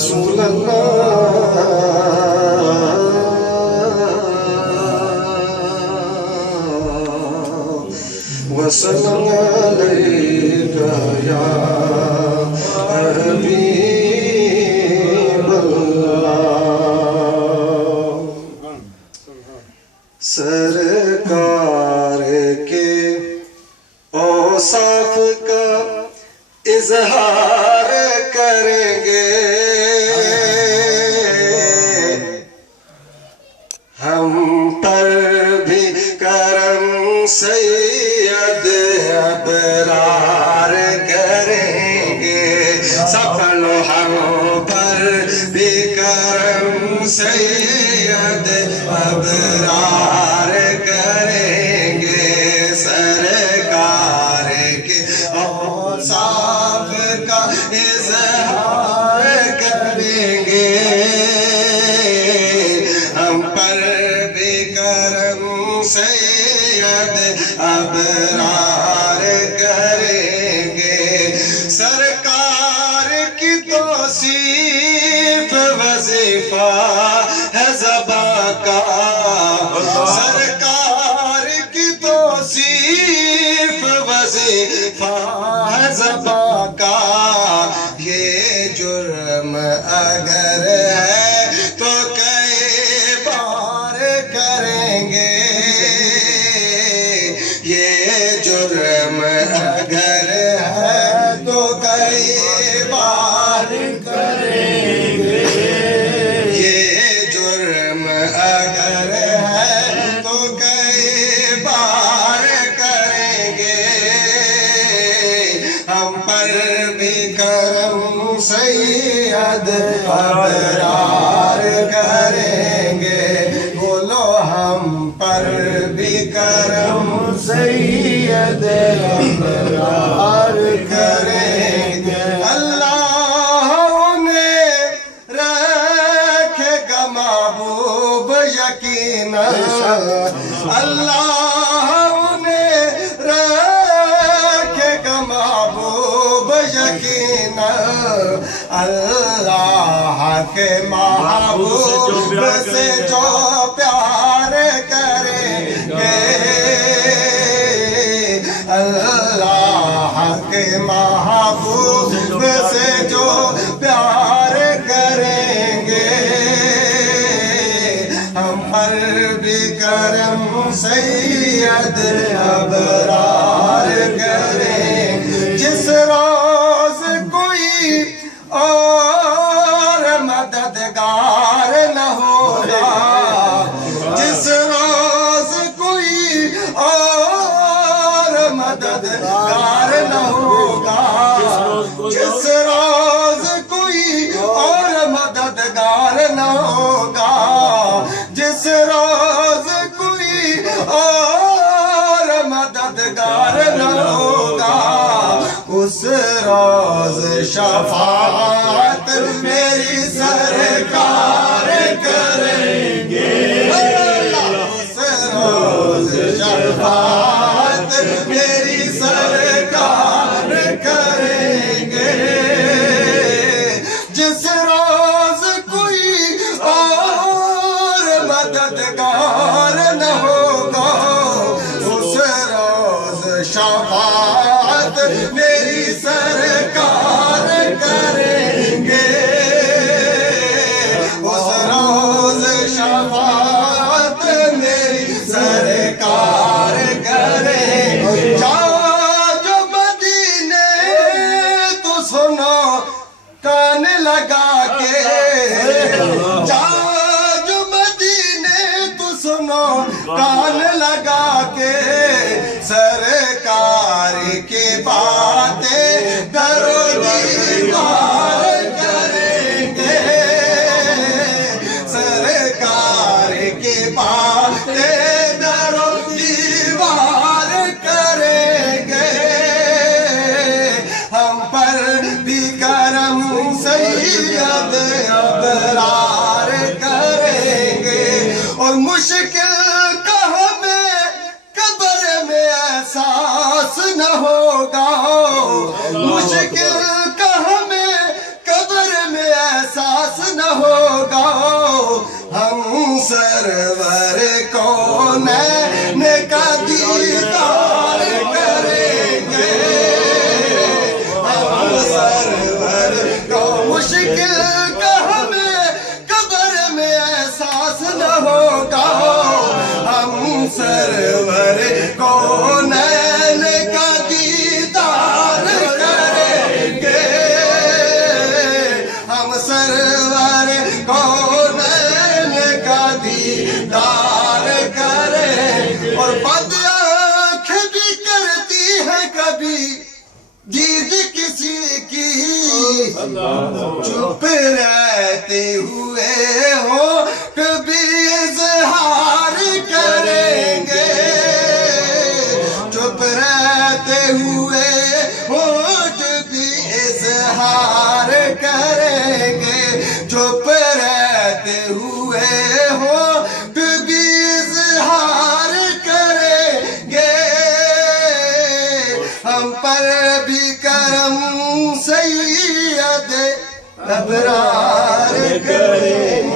رسول اللہ وسلم علیک یا حبیب اللہ سرکار کے اوصاف کا اظہار کریں گے ہم پر بھی کرم سید ابرار کریں گے سفل ہم پر بھی کرم سید ابرار کریں گے سرکار کے اوصاف کا اظہار کریں گے ہم پر بھی کرم سید ابرار کریں گے سرکار کی توصیف وظیفہ ہے زباں کا سرکار کی توصیف وظیفہ ہے زباں کا یہ جرم اگر ہے تو کئی بار کریں گے یہ جرم اگر ہے تو کئی بار کریں گے یہ جرم اگر ہے تو کئی بار کریں گے ہم پر بھی کرم سید ابرار کریں گے بولو ہم پر بھی کرم سید ابرار کریں گے اللہ انہیں رکھے گا محبوب یقیناً اللہ انہیں رکھے گا محبوب یقیناً اللہ کے محبوب سے جو پیار کریں گے اللہ کے محبوب سے جو پیار کریں گے ہم پر بھی کرم سید ابرار کریں جس روز کوئی اور مددگار نہ ہوگا جس روز کوئی اور مددگار نہ ہوگا جس روز کوئی اور مددگار نہ ہوگا جس روز کوئی اور مددگار نہ ہوگا اس روز شفاعت میری سرکار کریں گے اس روز شفاعت میری سرکار کریں گے جس روز کوئی اور مددگار نہ ہوگا اس روز شفاعت میری سرکار کریں گے اس روز شفاعت میری سرکار کریں گے جو مدینے تو سنو کان لگا کے جو مدینے تو سنو کان لگا کے سرکار کی باتیں در و دیوار کریں گے سرکار کی باتیں در و دیوار کریں گے ہم پر بھی کرم سید ابرار کریں گے اور مشکل کا ہمیں قبر میں احساس نہ ہوگا مشکل کا ہمیں قبر میں احساس سرور کونین کا دیدار کریں گے ہم سرور کو مشکل کا ہمیں قبر میں احساس نہ ہوگا ہم سرور کونین کا دیدار کریں گے ہم سرور کونین کا دیدار کریں اور بد آنکھیں بھی کرتی ہیں کبھی دید کسی کی چپ رہتے ہوئے ہو کبھی اظہار کریں گے چپ رہتے ہوئے ہو کبھی اظہار کریں گے چپ رہتے ہوئے ہو کبھی اظہار کریں گے ہم پر بھی کرم سید ابرار کریں